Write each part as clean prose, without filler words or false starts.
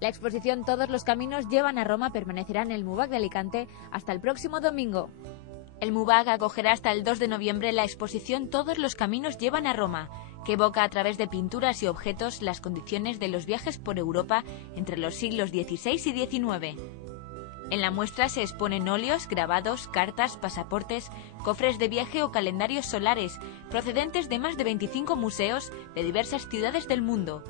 La exposición Todos los caminos llevan a Roma permanecerá en el MUBAC de Alicante hasta el próximo domingo. El MUBAC acogerá hasta el 2 de noviembre la exposición Todos los caminos llevan a Roma, que evoca a través de pinturas y objetos las condiciones de los viajes por Europa entre los siglos XVI y XIX. En la muestra se exponen óleos, grabados, cartas, pasaportes, cofres de viaje o calendarios solares, procedentes de más de 25 museos de diversas ciudades del mundo.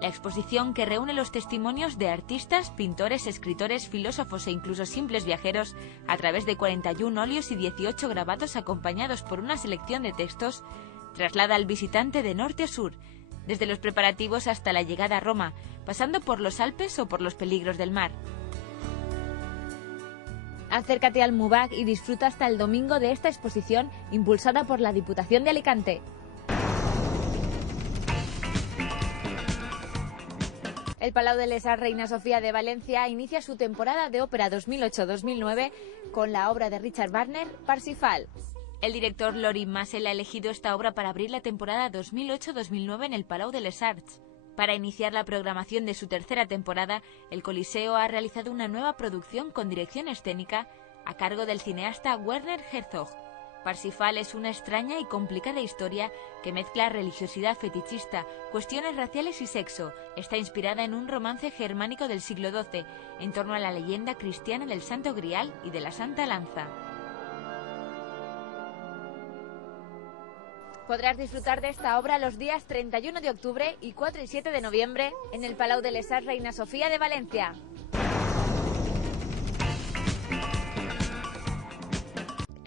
La exposición, que reúne los testimonios de artistas, pintores, escritores, filósofos e incluso simples viajeros, a través de 41 óleos y 18 grabados acompañados por una selección de textos, traslada al visitante de norte a sur, desde los preparativos hasta la llegada a Roma, pasando por los Alpes o por los peligros del mar. Acércate al MUBAC y disfruta hasta el domingo de esta exposición impulsada por la Diputación de Alicante. El Palau de les Arts Reina Sofía de Valencia inicia su temporada de ópera 2008-2009 con la obra de Richard Wagner, Parsifal. El director Lorin Maazel ha elegido esta obra para abrir la temporada 2008-2009 en el Palau de les Arts. Para iniciar la programación de su tercera temporada, el Coliseo ha realizado una nueva producción con dirección escénica a cargo del cineasta Werner Herzog. Parsifal es una extraña y complicada historia que mezcla religiosidad fetichista, cuestiones raciales y sexo. Está inspirada en un romance germánico del siglo XII, en torno a la leyenda cristiana del Santo Grial y de la Santa Lanza. Podrás disfrutar de esta obra los días 31 de octubre y 4 y 7 de noviembre en el Palau de les Arts Reina Sofía de Valencia.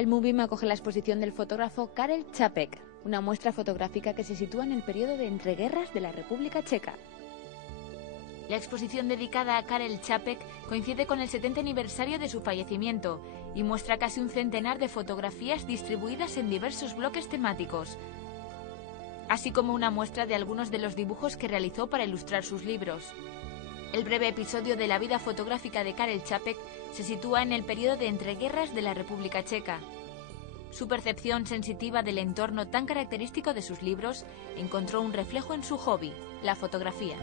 El MUBIM acoge la exposición del fotógrafo Karel Čapek, una muestra fotográfica que se sitúa en el periodo de entreguerras de la República Checa. La exposición dedicada a Karel Čapek coincide con el 70 aniversario de su fallecimiento y muestra casi un centenar de fotografías distribuidas en diversos bloques temáticos, así como una muestra de algunos de los dibujos que realizó para ilustrar sus libros. El breve episodio de la vida fotográfica de Karel Čapek se sitúa en el periodo de entreguerras de la República Checa. Su percepción sensitiva del entorno tan característico de sus libros encontró un reflejo en su hobby, la fotografía.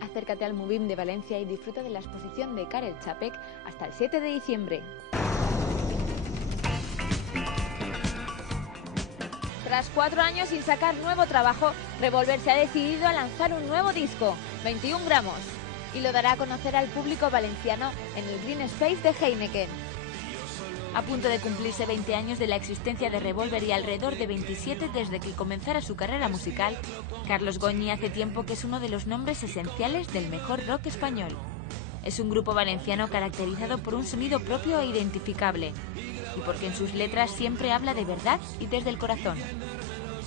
Acércate al MUBIM de Valencia y disfruta de la exposición de Karel Čapek hasta el 7 de diciembre. Tras 4 años sin sacar nuevo trabajo, Revolver se ha decidido a lanzar un nuevo disco, 21 gramos, y lo dará a conocer al público valenciano en el Green Space de Heineken. A punto de cumplirse 20 años de la existencia de Revolver y alrededor de 27 desde que comenzara su carrera musical, Carlos Goñi hace tiempo que es uno de los nombres esenciales del mejor rock español. Es un grupo valenciano caracterizado por un sonido propio e identificable, y porque en sus letras siempre habla de verdad y desde el corazón.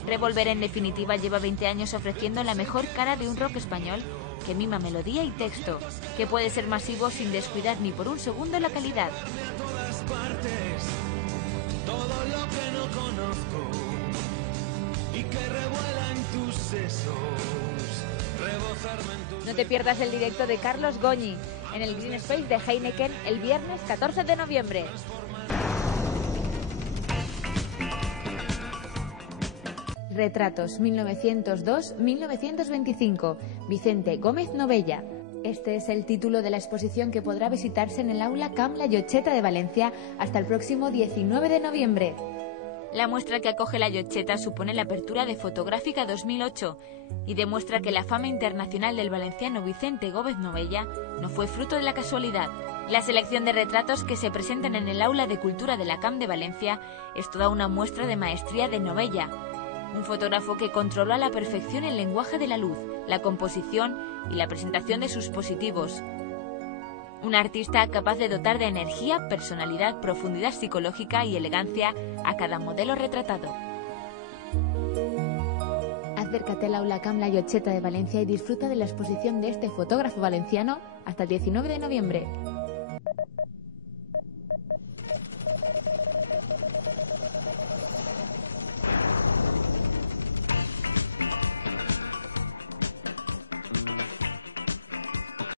Revolver, en definitiva, lleva 20 años ofreciendo la mejor cara de un rock español que mima melodía y texto, que puede ser masivo sin descuidar ni por un segundo la calidad. Todo lo que no conozco y que revuela en tus sesos, rebozarme en tus... No te pierdas el directo de Carlos Goñi en el Green Space de Heineken el viernes 14 de noviembre. Retratos 1902-1925, Vicente Gómez Novella. Este es el título de la exposición que podrá visitarse en el aula Camp La Llotxeta de Valencia hasta el próximo 19 de noviembre. La muestra que acoge La Llotxeta supone la apertura de Fotográfica 2008 y demuestra que la fama internacional del valenciano Vicente Gómez Novella no fue fruto de la casualidad. La selección de retratos que se presentan en el aula de cultura de la Camp de Valencia es toda una muestra de maestría de Novella, un fotógrafo que controló a la perfección el lenguaje de la luz, la composición y la presentación de sus positivos. Un artista capaz de dotar de energía, personalidad, profundidad psicológica y elegancia a cada modelo retratado. Acércate al aula Camp La Llotxeta de Valencia y disfruta de la exposición de este fotógrafo valenciano hasta el 19 de noviembre.